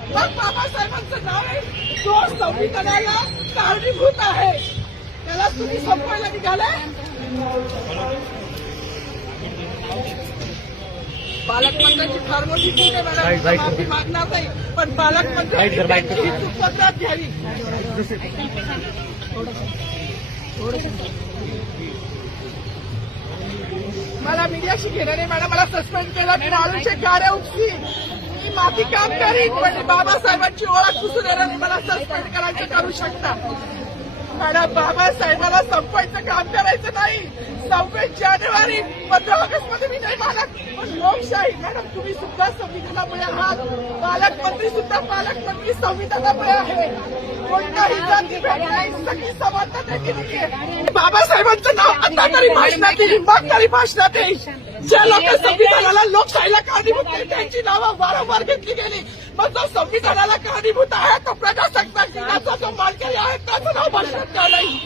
मग बाबासाहेबांचं नाव आहे जो संविधानाला कारणीभूत आहे त्याला तुम्ही संपवायला निघालाय. पालकमंत्र्यांची फार मोठी चूक आहे मॅडम, माफी मागणार नाही पण पालकमंत्र्यांची ही चूक पत्रात घ्यावी. मला मीडियाशी घेणार नाही मॅडम, मला सस्पेंड केलं, मी माणूसचे कार्य उपसी मी माफी काम करीन पण बाबासाहेबांची ओळख पुसून येणार नाही. मला सस्पेंड करायचं करू शकता मॅडम. बाबासाहेबाला संपवायचं काम करायचं नाही. 26 जानेवारी 15 ऑगस्ट मध्ये मी नाही मानत पण लोकशाही मॅडम तुम्ही सुद्धा संविधानामुळे आहात. पालकमंत्री सुद्धा पालकमंत्री संविधानामुळे आहे. कोणताही जाती भेद नाही, सगळी समानता केली आहे. बाबासाहेबांचं नाव आता तरी भाषणात येईल, मग तरी भाषणात येईल. ज्या लोक संविधानाला लोकशाहीला कारणीभूत केली त्यांची नावं वारंवार घेतली गेली. मग जो संविधानाला कारणीभूत आहे तो प्रजासत्ताक दिनाचा जो मानकरी आहे त्याचं नाव भाषणात का नाही.